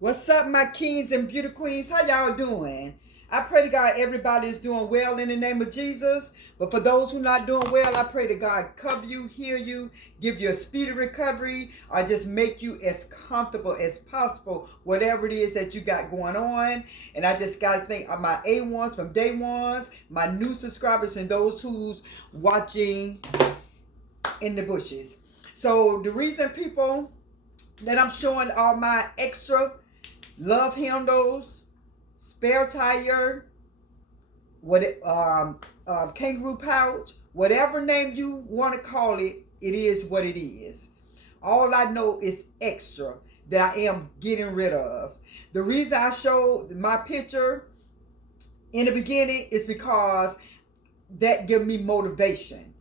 What's up, my kings and beauty queens? How y'all doing? I pray to God everybody is doing well in the name of Jesus. But for those who not doing well, I pray to God cover you, heal you, give you a speedy recovery, or just make you as comfortable as possible, whatever it is that you got going on. And I just got to thank my A1s from day ones, my new subscribers, and those who's watching in the bushes. So the reason, people, that I'm showing all my extra love handles, spare tire, kangaroo pouch, whatever name you want to call it, it is what it is. All I know is extra that I am getting rid of. The reason I showed my picture in the beginning is because that gives me motivation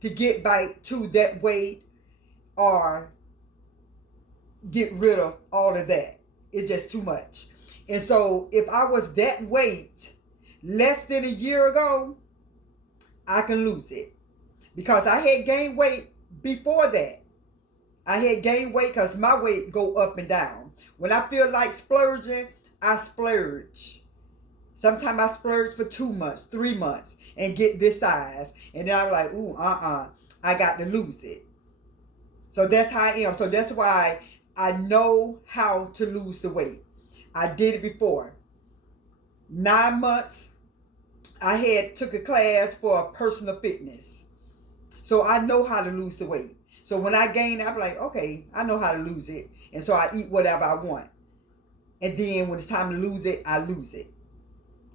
to get back to that weight or get rid of all of that. It's just too much. And so if I was that weight less than a year ago, I can lose it. Because I had gained weight before that. I had gained weight because my weight go up and down. When I feel like splurging, I splurge. Sometimes I splurge for 2 months, 3 months, and get this size. And then I'm like, I got to lose it. So that's how I am. So that's why I know how to lose the weight. I did it before. 9 months, I took a class for personal fitness. So I know how to lose the weight. So when I gain, I'm like, okay, I know how to lose it. And so I eat whatever I want. And then when it's time to lose it, I lose it.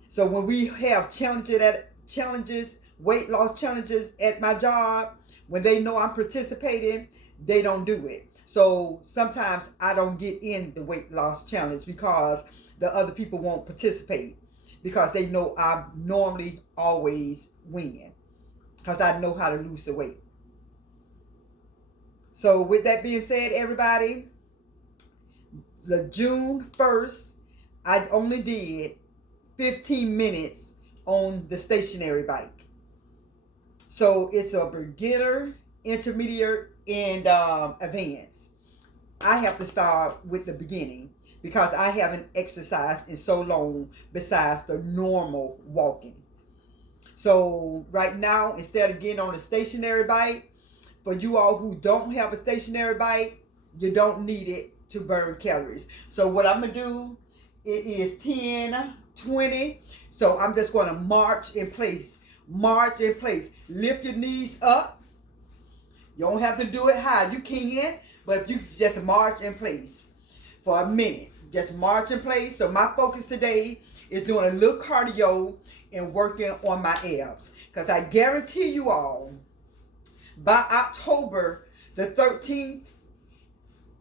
So when we have challenges, weight loss challenges at my job, when they know I'm participating, they don't do it. So sometimes I don't get in the weight loss challenge because the other people won't participate because they know I normally always win because I know how to lose the weight. So with that being said, everybody, the June 1st, I only did 15 minutes on the stationary bike. So it's a beginner, intermediate, and advanced. I have to start with the beginning because I haven't exercised in so long besides the normal walking. So right now, instead of getting on a stationary bike, for you all who don't have a stationary bike, you don't need it to burn calories. So what I'm going to do, it is 10, 20. So I'm just going to march in place. March in place. Lift your knees up. You don't have to do it high. You can, but you just march in place for a minute. Just march in place. So my focus today is doing a little cardio and working on my abs. Because I guarantee you all, by October the 13th,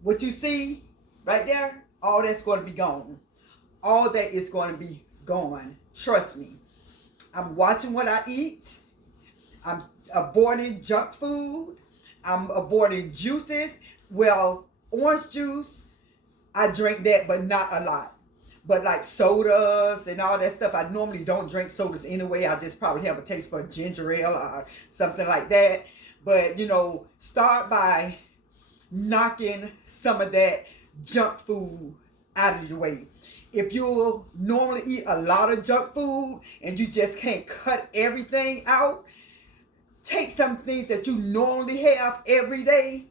what you see right there, all that's going to be gone. All that is going to be gone. Trust me. I'm watching what I eat. I'm avoiding junk food. I'm avoiding juices. Well, orange juice, I drink that, but not a lot. But like sodas and all that stuff, I normally don't drink sodas anyway. I just probably have a taste for ginger ale or something like that. But, start by knocking some of that junk food out of your way. If you normally eat a lot of junk food and you just can't cut everything out, take some things that you normally have every day,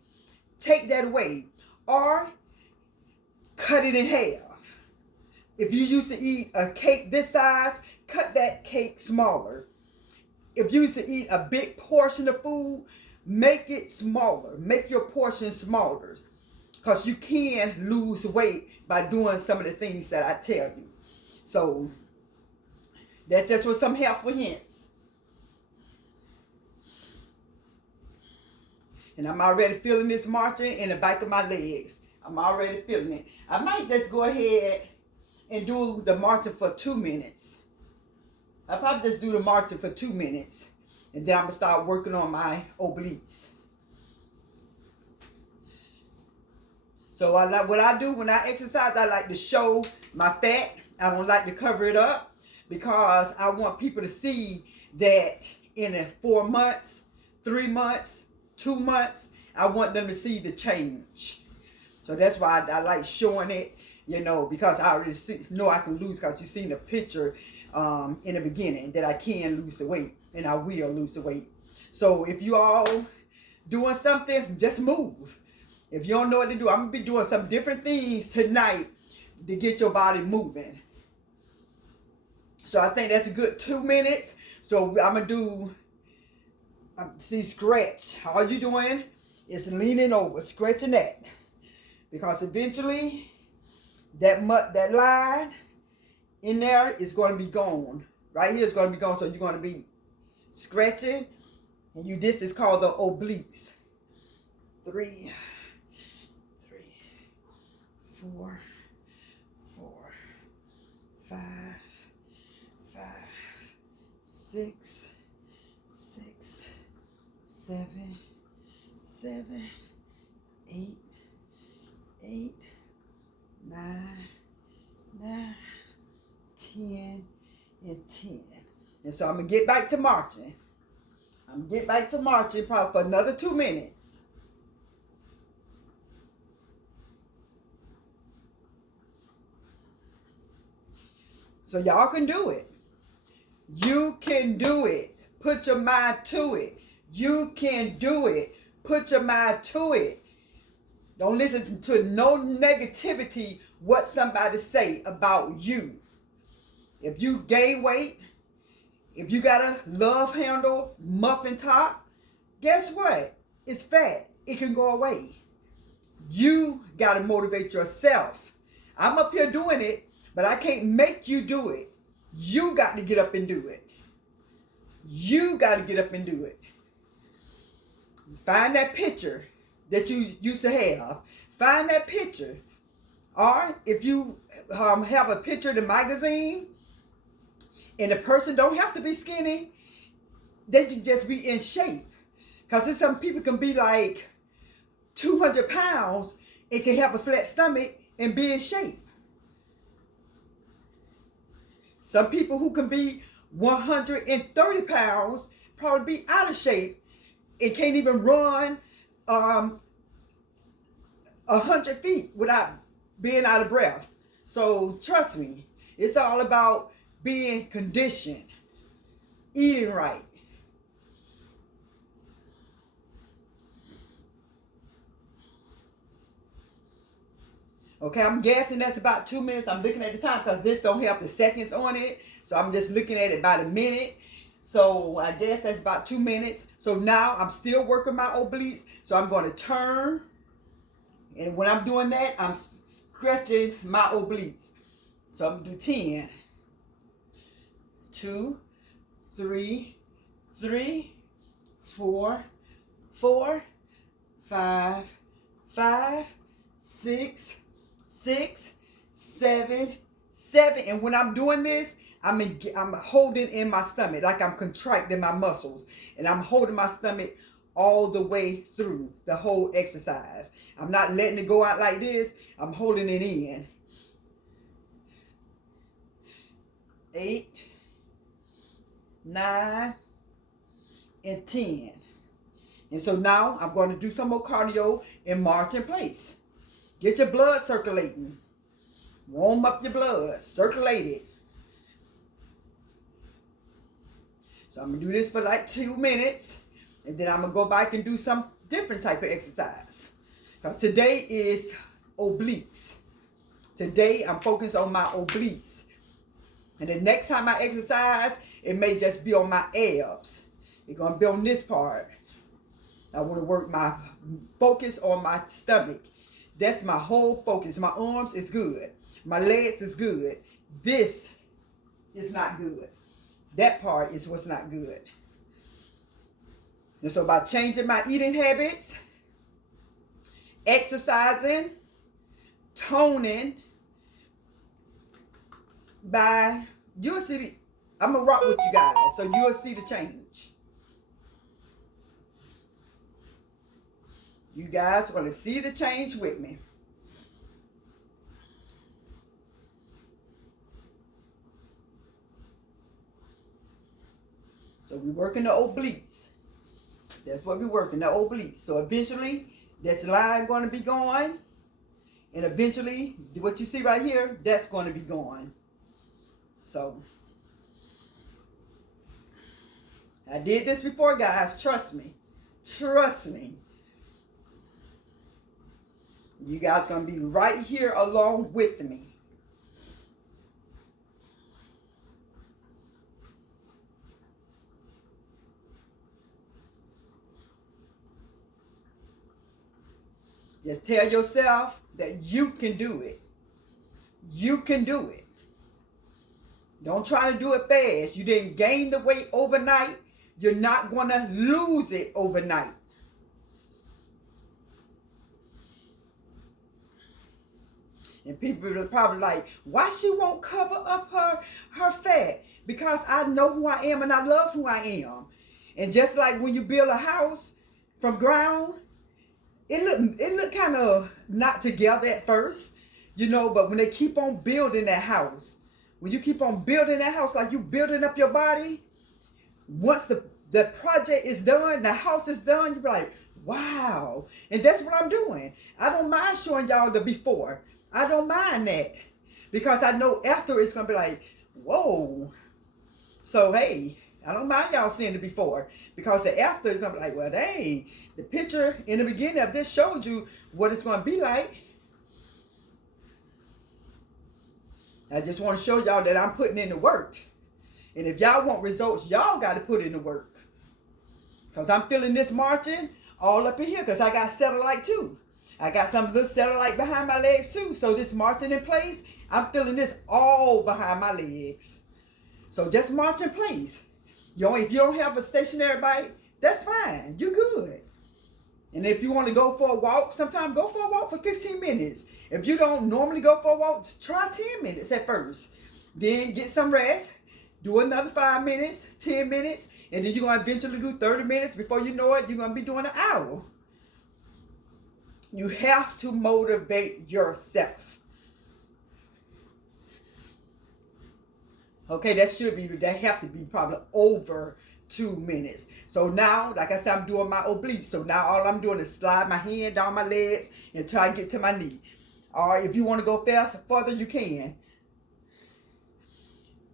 take that away. Or cut it in half. If you used to eat a cake this size, cut that cake smaller. If you used to eat a big portion of food, make it smaller. Make your portion smaller. Because you can lose weight by doing some of the things that I tell you. So, that's just with some helpful hints. And I'm already feeling this marching in the back of my legs. I'm already feeling it. I might just go ahead and do the marching for 2 minutes. I'll probably just do the marching for 2 minutes. And then I'm going to start working on my obliques. So what I do when I exercise, I like to show my fat. I don't like to cover it up because I want people to see that in 4 months, 3 months, 2 months, I want them to see the change. So that's why I like showing it. you know, because I already know I can lose, because you seen the picture in the beginning that I can lose the weight and I will lose the weight. So if you all doing something, just move. If you don't know what to do, I'm going to be doing some different things tonight to get your body moving. So I think that's a good 2 minutes. So I'm going to do, see, stretch. All you doing is leaning over, stretching that. Because eventually, that line in there is going to be gone. Right here is going to be gone. So you're going to be stretching. And this is called the obliques. 3, 4, 5, 6, 7, 8, 9, 10, and 10. And so I'm going to get back to marching. I'm going to get back to marching probably for another 2 minutes. So y'all can do it. You can do it. Put your mind to it. You can do it. Put your mind to it. Don't listen to no negativity what somebody say about you. If you gain weight, if you got a love handle, muffin top, guess what? It's fat. It can go away. You got to motivate yourself. I'm up here doing it, but I can't make you do it. You got to get up and do it. You got to get up and do it. Find that picture that you used to have. Find that picture. Or if you have a picture in the magazine and the person don't have to be skinny, they can just be in shape. Because some people can be like 200 pounds and can have a flat stomach and be in shape. Some people who can be 130 pounds probably be out of shape and can't even run 100 feet without being out of breath. So trust me, it's all about being conditioned, eating right. Okay, I'm guessing that's about 2 minutes. I'm looking at the time because this don't have the seconds on it. So I'm just looking at it by the minute. So I guess that's about 2 minutes. So now I'm still working my obliques. So I'm going to turn. And when I'm doing that, I'm stretching my obliques. So I'm going to do 10. 2, 3, 4, 5, 6, 7. And when I'm doing this, I'm holding in my stomach, like I'm contracting my muscles, and I'm holding my stomach all the way through the whole exercise. I'm not letting it go out like this. I'm holding it in. 8, 9, and 10. And so now I'm going to do some more cardio and march in place. Get your blood circulating. Warm up your blood. Circulate it. So I'm going to do this for like 2 minutes. And then I'm going to go back and do some different type of exercise. Because today is obliques. Today I'm focused on my obliques. And the next time I exercise, it may just be on my abs. It's going to be on this part. I want to work my focus on my stomach. That's my whole focus. My arms is good. My legs is good. This is not good. That part is what's not good. And so by changing my eating habits, exercising, toning, you'll see, I'm going to rock with you guys, so you'll see the change. You guys are going to see the change with me. So we're working the obliques. That's what we're working, the obliques. So eventually, this line going to be going. And eventually, what you see right here, that's going to be gone. So, I did this before, guys. Trust me. Trust me. You guys are going to be right here along with me. Just tell yourself that you can do it. You can do it. Don't try to do it fast. You didn't gain the weight overnight. You're not going to lose it overnight. And people are probably like, why she won't cover up her fat? Because I know who I am and I love who I am. And just like when you build a house from ground, it look kind of not together at first, but when they keep on building that house, when you keep on building that house like you building up your body, once the project is done, the house is done, you're like, wow. And that's what I'm doing. I don't mind showing y'all the before. I don't mind that because I know after it's going to be like, whoa. So, hey, I don't mind y'all seeing the before because the after is going to be like, well, dang, the picture in the beginning of this showed you what it's going to be like. I just want to show y'all that I'm putting in the work. And if y'all want results, y'all got to put in the work. Because I'm feeling this marching all up in here because I got cellulite too. I got some little cellulite behind my legs too. So this marching in place, I'm feeling this all behind my legs. So just march in place. If you don't have a stationary bike, that's fine. You're good. And if you want to go for a walk, sometime go for a walk for 15 minutes. If you don't normally go for a walk, try 10 minutes at first. Then get some rest. Do another 5 minutes, 10 minutes. And then you're going to eventually do 30 minutes. Before you know it, you're going to be doing an hour. You have to motivate yourself. Okay, that have to be probably over 2 minutes. So now, like I said, I'm doing my obliques. So now all I'm doing is slide my hand down my legs until I get to my knee. Or if you want to go further, you can.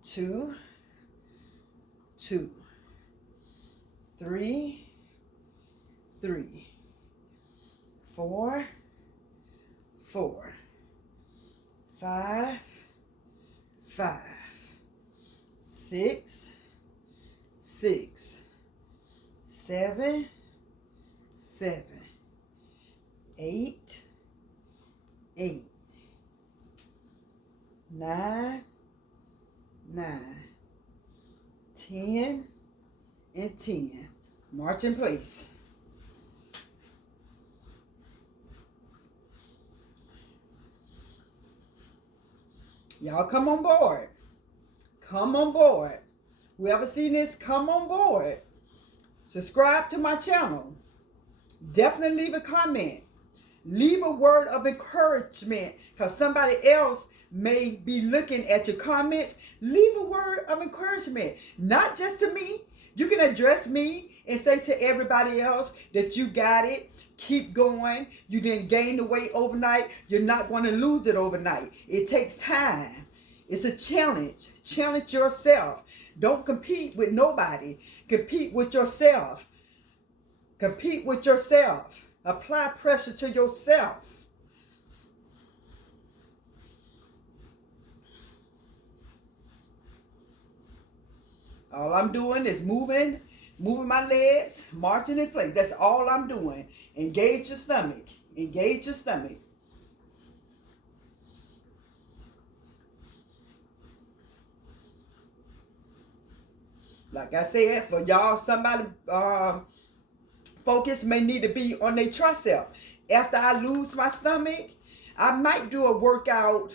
2, 2, 3, 3, 4, 4, 5, 5, 6, 6, 7, 7, 8, 8, 9, 9, 10, and 10. March in place. Y'all come on board. Come on board. Whoever seen this, come on board. Subscribe to my channel. Definitely leave a comment. Leave a word of encouragement because somebody else may be looking at your comments. Leave a word of encouragement. Not just to me. You can address me and say to everybody else that you got it. Keep going. You didn't gain the weight overnight. You're not going to lose it overnight. It takes time. It's a challenge. Challenge yourself. Don't compete with nobody. Compete with yourself. Compete with yourself. Apply pressure to yourself. All I'm doing is moving my legs, marching in place. That's all I'm doing. Engage your stomach. Engage your stomach. Like I said, for y'all, somebody focus may need to be on their tricep. After I lose my stomach, I might do a workout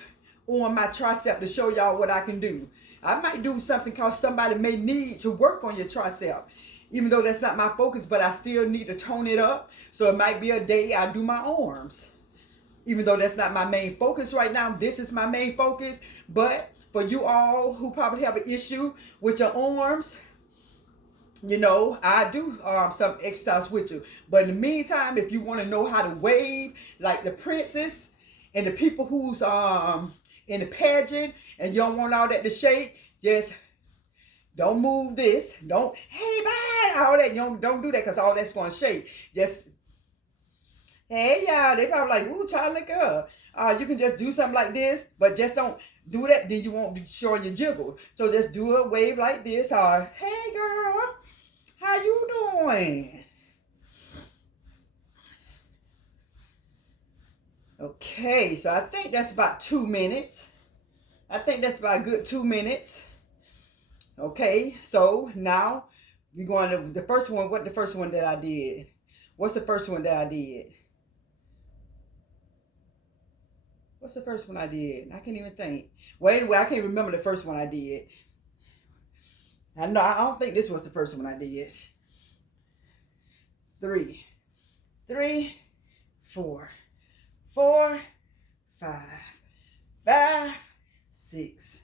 on my tricep to show y'all what I can do. I might do something because somebody may need to work on your tricep. Even though that's not my focus, but I still need to tone it up. So it might be a day I do my arms. Even though that's not my main focus right now, this is my main focus. But for you all who probably have an issue with your arms, I do some exercise with you. But in the meantime, if you want to know how to wave like the princess And the people who's in the pageant and you don't want all that to shake, just don't move this. Don't, hey, bye, all that. You don't do that because all that's going to shake. Just, hey, y'all. They probably like, ooh, child, look up. You can just do something like this, but just don't do that. Then you won't be showing your jiggle. So just do a wave like this, or, hey, girl, how you doing? Okay, so I think that's about 2 minutes. I think that's about a good 2 minutes. Okay, so now we're going to the first one. What the first one that I did? What's the first one that I did? What's the first one I did? I can't even think. Well, anyway, I can't remember the first one I did. I don't think this was the first one I did. 3, 4, 4, 5, 5, 6,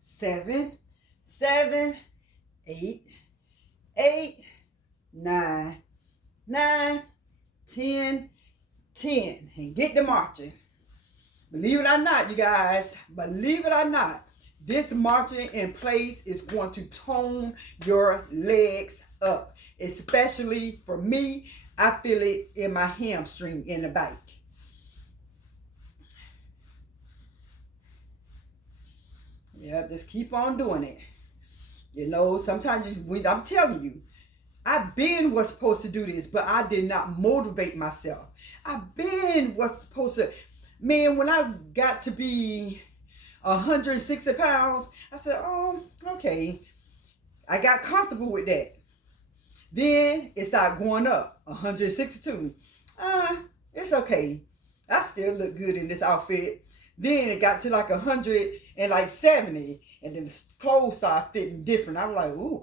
7, 8, 9, 10, and get to marching. Believe it or not, you guys, believe it or not, this marching in place is going to tone your legs up. Especially for me, I feel it in my hamstring in the bike. Yeah, just keep on doing it. You know, sometimes I'm telling you, was supposed to do this, but I did not motivate myself. Was supposed to, man, when I got to be 160 pounds, I said, oh, okay. I got comfortable with that. Then it started going up, 162. It's okay. I still look good in this outfit. Then it got to like 170, and then the clothes started fitting different. I was like, ooh,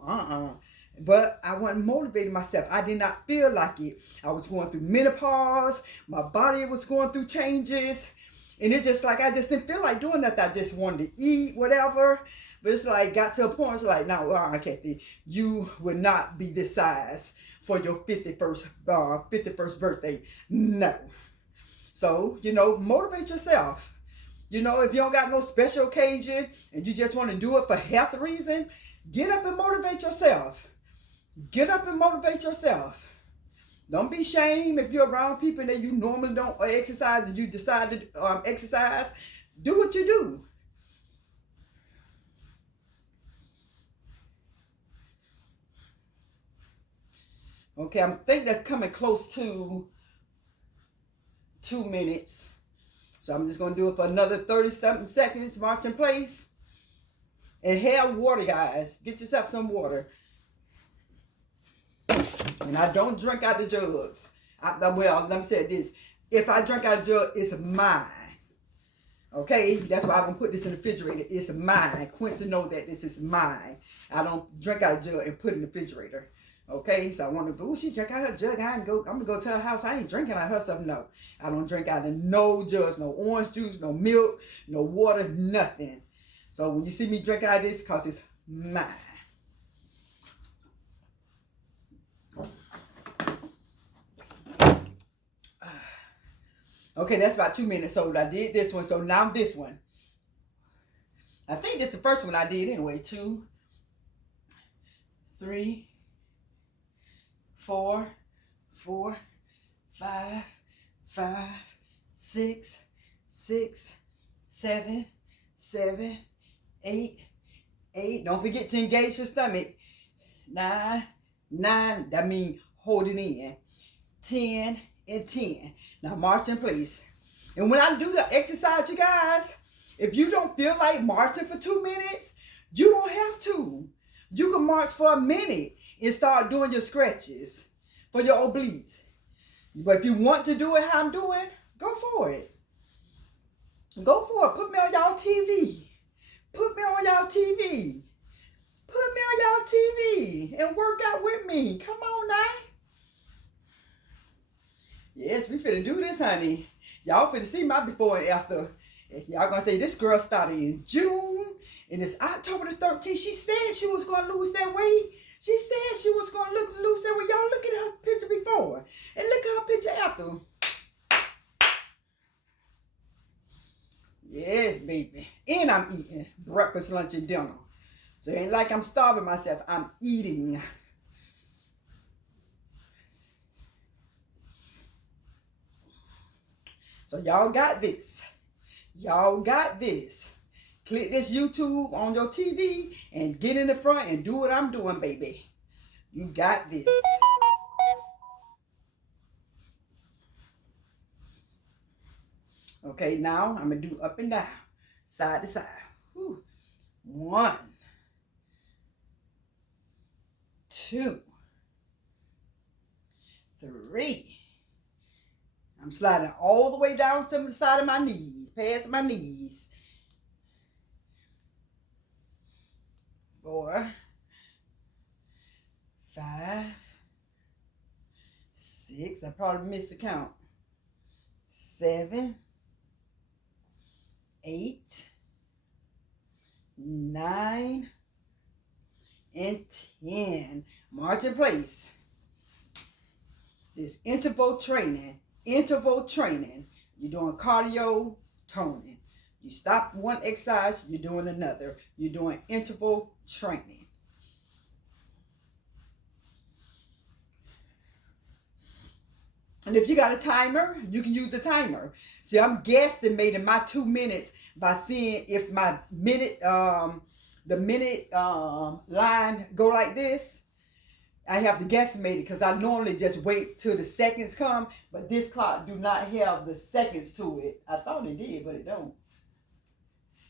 But I wasn't motivating myself. I did not feel like it. I was going through menopause. My body was going through changes. And it just like, I just didn't feel like doing nothing. I just wanted to eat, whatever. But it's like, got to a point, it's like, no, Kathy, you would not be this size for your 51st birthday. No. So, you know, motivate yourself. You know, if you don't got no special occasion and you just want to do it for health reason, get up and motivate yourself. Get up and motivate yourself. Don't be ashamed if you're around people that you normally don't exercise and you decide to exercise. Do what you do. Okay, I think that's coming close to 2 minutes. So I'm just going to do it for another 30-something seconds, march in place. And have water, guys. Get yourself some water. And I don't drink out the jugs. Well, let me say this. If I drink out of the jug, it's mine. Okay? That's why I don't put this in the refrigerator. It's mine. Quincy knows that this is mine. I don't drink out of the jug and put it in the refrigerator. Okay? So I want to, she drink out her jug. I'm going to go to her house. I ain't drinking out her stuff. No. I don't drink out of no jugs. No orange juice, no milk, no water, nothing. So when you see me drinking out of this, because it's mine. Okay, that's about 2 minutes. So I did this one. So now this one. I think this is the first one I did anyway. 2, 3, 4, 5, 6, 7, 8. Don't forget to engage your stomach. 9. That means hold it in. 10 and 10. Now march in place. And when I do the exercise, you guys, if you don't feel like marching for 2 minutes, you don't have to. You can march for a minute and start doing your stretches for your obliques. But if you want to do it how I'm doing, go for it. Go for it. Put me on y'all TV. Put me on y'all TV. Put me on y'all TV and work out with me. Come on now. Yes, we finna do this, honey. Y'all finna see my before and after. Y'all gonna say, this girl started in June and it's October the 13th. She said she was gonna lose that weight. She said she was gonna lose that weight. Y'all look at her picture before and look at her picture after. baby. And I'm eating breakfast, lunch, and dinner. So it ain't like I'm starving myself. I'm eating. So y'all got this. Y'all got this. Click this YouTube on your TV and get in the front and do what I'm doing, baby. You got this. Okay, now I'm going to do up and down, side to side. Whew. 1, 2, 3. I'm sliding all the way down to the side of my knees, past my knees. 4, 5, 6. I probably missed the count. 7, 8, 9, and 10. March in place. This interval training. Interval training. You're doing cardio, toning. You stop one exercise, you're doing another. You're doing interval training. And if you got a timer, you can use a timer. See, I'm guesstimating my 2 minutes by seeing if my minute, the minute line go like this. I have to guesstimate it because I normally just wait till the seconds come, but this clock do not have the seconds to it. I thought it did, but it don't.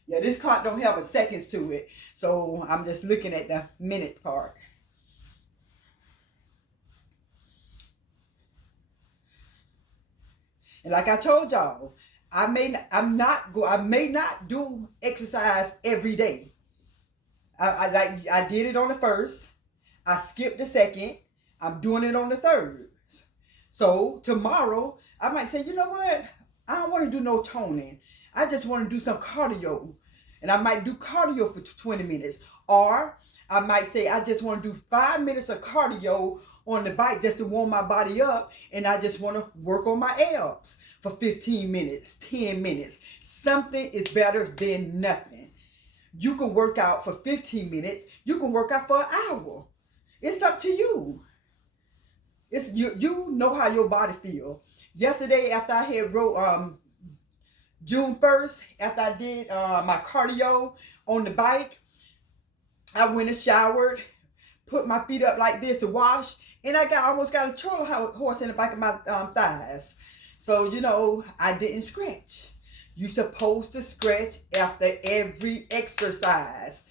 Yeah, this clock don't have a seconds to it, so I'm just looking at the minute part. And like I told y'all, I may not do exercise every day. I did it on the first. I skipped the second. I'm doing it on the third. So tomorrow, I might say, you know what? I don't want to do no toning. I just want to do some cardio. And I might do cardio for 20 minutes. Or I might say, I just want to do 5 minutes of cardio on the bike just to warm my body up. And I just want to work on my abs for 15 minutes, 10 minutes. Something is better than nothing. You can work out for 15 minutes. You can work out for an hour. It's up to you. It's you know how your body feel. Yesterday, after I had wrote June 1st, after I did my cardio on the bike, I went and showered, put my feet up like this to wash, and I almost got a Troll horse in the back of my thighs. So, you know, I didn't scratch. You're supposed to scratch after every exercise.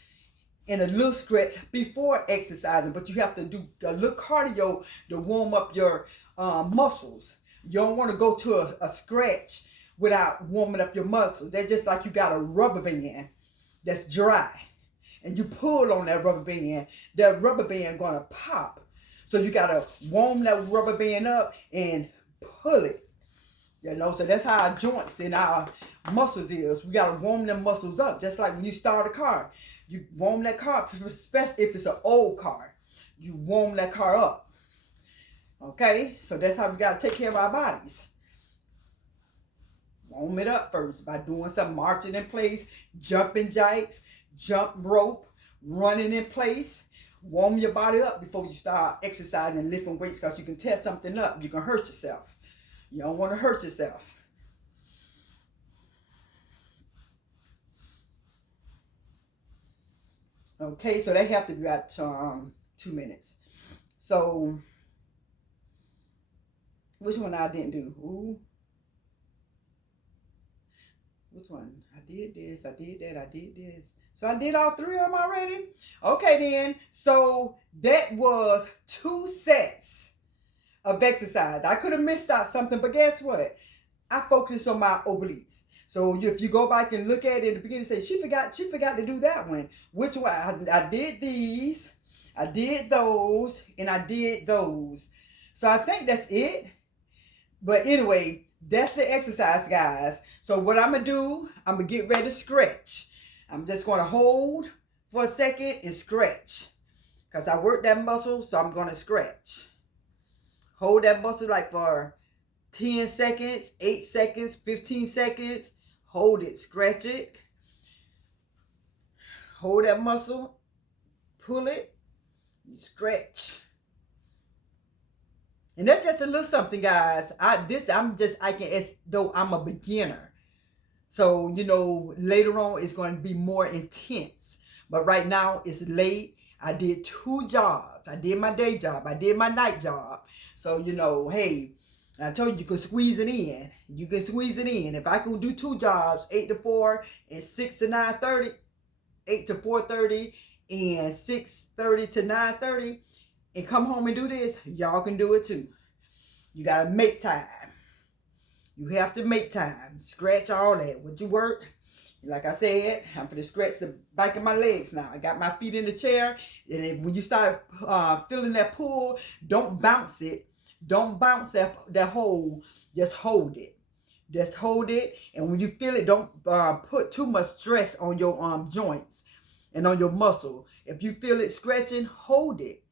And a little stretch before exercising, but you have to do a little cardio to warm up your muscles. You don't want to go to a scratch without warming up your muscles. They're just like you got a rubber band that's dry, and you pull on that rubber band gonna pop. So you gotta warm that rubber band up and pull it. You know, so that's how our joints and our muscles is. We gotta warm them muscles up, just like when you start a car. You warm that car up, especially if it's an old car. You warm that car up. Okay? So that's how we got to take care of our bodies. Warm it up first by doing some marching in place, jumping jacks, jump rope, running in place. Warm your body up before you start exercising and lifting weights, because you can tear something up. You can hurt yourself. You don't want to hurt yourself. Okay, so they have to be about 2 minutes. So, which one I didn't do? Ooh. Which one? I did this, I did that, I did this. So I did all 3 of them already? Okay then, so that was 2 sets of exercise. I could have missed out something, but guess what? I focused on my obliques. So if you go back and look at it in the beginning, say she forgot to do that one. Which one? I did these, I did those, and I did those. So I think that's it. But anyway, that's the exercise, guys. So what I'm gonna do, I'm gonna get ready to stretch. I'm just gonna hold for a second and stretch, because I worked that muscle, so I'm gonna stretch. Hold that muscle like for 10 seconds, 8 seconds, 15 seconds. Hold it, stretch it. hold that muscle, pull it, stretch. And that's just a little something, guys. I can, as though I'm a beginner. So, later on it's going to be more intense. But right now it's late. I did 2 jobs. I did my day job. I did my night job. So, hey, I told you can squeeze it in. You can squeeze it in. If I could do 2 jobs, 8 to 4 and 6 to 9:30, 8 to 4:30 and 6:30 to 9:30, and come home and do this, y'all can do it too. You got to make time. You have to make time. Scratch all that. Would you work? Like I said, I'm going to scratch the back of my legs now. I got my feet in the chair. And when you start feeling that pull, don't bounce it. Don't bounce that hole. Just hold it. Just hold it. And when you feel it, don't put too much stress on your joints and on your muscle. If you feel it scratching, hold it.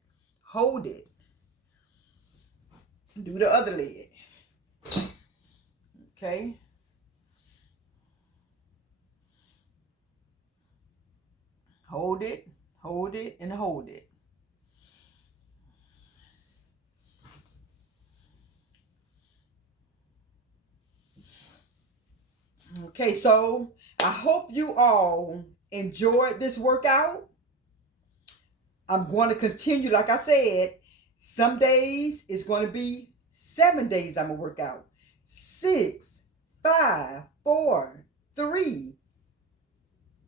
Hold it. Do the other leg. Okay. Hold it, and hold it. Okay, so I hope you all enjoyed this workout. I'm going to continue, like I said, some days it's going to be 7 days I'm going to work out. 6, 5, 4, 3.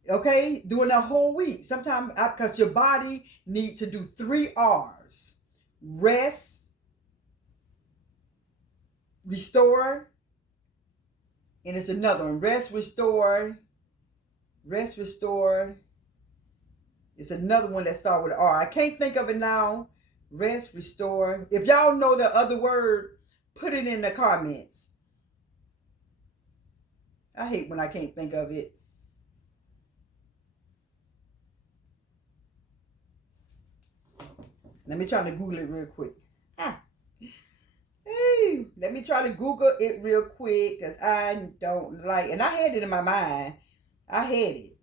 Okay, doing a whole week. Sometimes, because your body needs to do 3 R's. Rest, restore, and it's another one. Rest, restore. It's another one that starts with R. I can't think of it now. Rest, restore. If y'all know the other word, put it in the comments. I hate when I can't think of it. Let me try to Google it real quick. Hey, let me try to Google it real quick because I don't like, and I had it in my mind. I had it.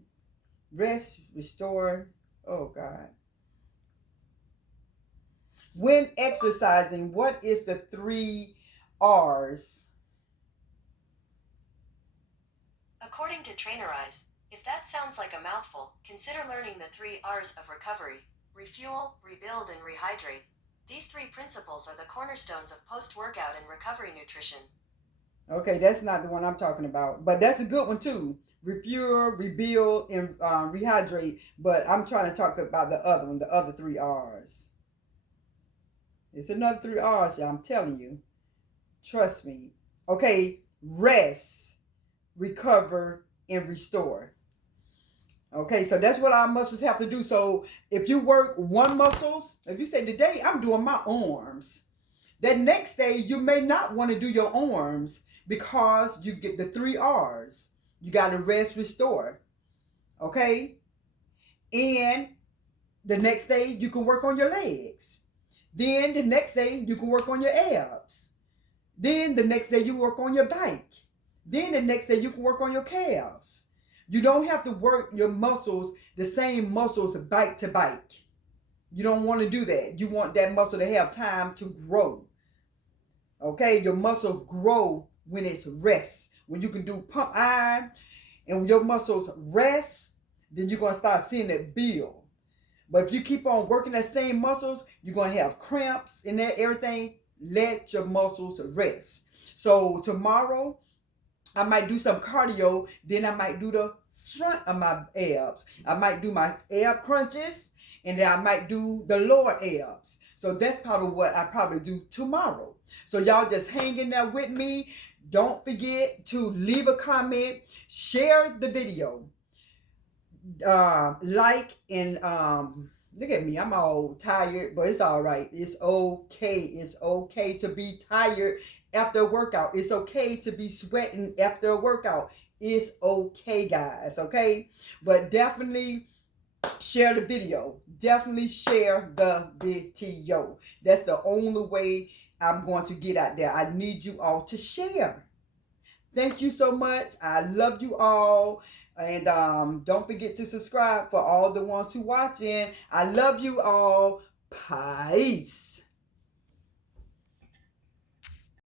Rest, restore. Oh, God. When exercising, what is the 3 R's? According to Trainerize, if that sounds like a mouthful, consider learning the 3 R's of recovery: refuel, rebuild, and rehydrate. These 3 principles are the cornerstones of post-workout and recovery nutrition. Okay, that's not the one I'm talking about, but that's a good one too. Refuel, rebuild, and rehydrate. But I'm trying to talk about the other one, the other 3 R's. It's another 3 R's, I'm telling you. Trust me. Okay, rest, recover, and restore. Okay, so that's what our muscles have to do. So if you work one muscles, if you say today I'm doing my arms, that next day you may not want to do your arms because you get the 3 R's. You got to rest, restore. Okay? And the next day you can work on your legs. Then the next day you can work on your abs. Then the next day you work on your bike. Then the next day you can work on your calves. You don't have to work your muscles, the same muscles, bike to bike. You don't want to do that. You want that muscle to have time to grow. Okay, your muscles grow when it's rest. When you can do pump iron and when your muscles rest, then you're going to start seeing it build. But if you keep on working that same muscles, you're going to have cramps and everything. Let your muscles rest. So tomorrow, I might do some cardio, then I might do the front of my abs. I might do my ab crunches, and then I might do the lower abs. So that's probably what I probably do tomorrow. So y'all just hang in there with me. Don't forget to leave a comment, share the video, like, and look at me, I'm all tired, but it's all right. It's okay. It's okay to be tired after a workout. It's okay to be sweating after a workout. It's okay, guys. Okay, but definitely share the video. Definitely share the video. That's the only way I'm going to get out there. I need you all to share. Thank you so much. I love you all. And don't forget to subscribe for all the ones who watching. I love you all. Peace.